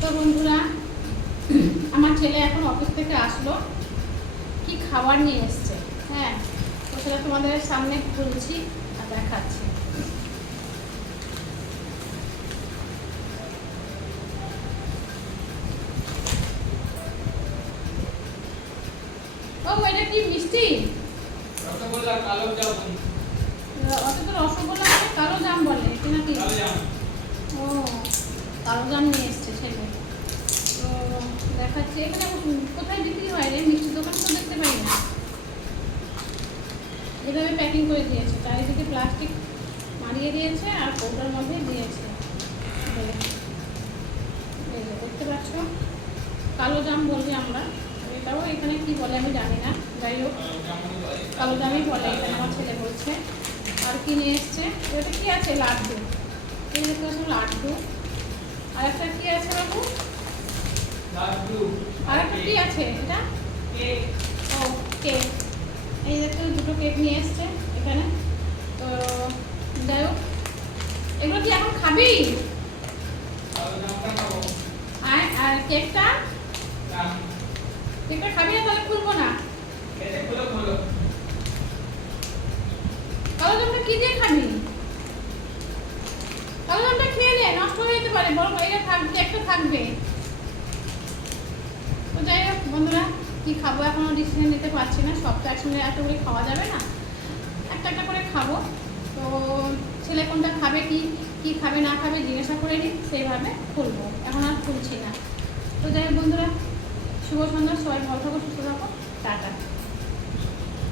তো বন্ধুরা, আমার ছেলে এখন অফিস থেকে আসলো, কি খাবার নিয়ে এসছে। হ্যাঁ, তো সেটা তোমাদের সামনে খুলছি আর দেখাচ্ছি। ও, এটা কি মিষ্টি? রসগোল্লা কালো জাম। অত তো রসগোল্লা কালো জাম বলে, এটা নাকি? ও, কালো জাম নিয়ে এসছে ছেলে। তো দেখাচ্ছি, এখানে কোথায় বিক্রি হয় রে? মিষ্টি দোকান তো দেখতে পাই না। এভাবে প্যাকিং করে দিয়েছে, চারিদিকে প্লাস্টিক মারিয়ে দিয়েছে আর কৌটার মধ্যে দিয়েছে। দেখতে পাচ্ছ, কালো জাম বলছি আমরা, এটাও এখানে কি বলে আমি জানি না। যাই হোক, কালো জামই বলে এখানে, আমার ছেলে বলছে। আর কি নিয়ে এসছে? এটা কি আছে? লাড্ডু। এই দেখতে পাচ্ছ, লাড্ডু। আর একটা কি আছে বাবু? আর একটা কি আছে এটা? ও, কেক। এই দেখতে দুটো কেক নিয়ে এসছে এখানে। তো যাই হোক, এগুলো কি এখন খাবি? আর কেকটা খাবি না? তাহলে খুলবো না। কালো জামটা কি দিয়ে খাবি? কালো জামটা খেয়ে নে, নষ্ট হয়ে যেতে পারে, বরং এটা থাকবে, একটা থাকবে। তো যাই হোক বন্ধুরা, কি খাবো এখনো ডিসিশন নিতে পারছি না। সব তো একসঙ্গে এত করে খাওয়া যাবে না, একটা একটা করে খাবো। তো ছেলে কোনটা খাবে, কি খাবে না খাবে জিজ্ঞাসা করে নিই, সেইভাবে খুলবো। এখন আর খুলছি না। তো যাই হোক বন্ধুরা, শুভ সন্ধ্যা, সবাই ভালো থাকো, সুস্থ থাকো, টাটা।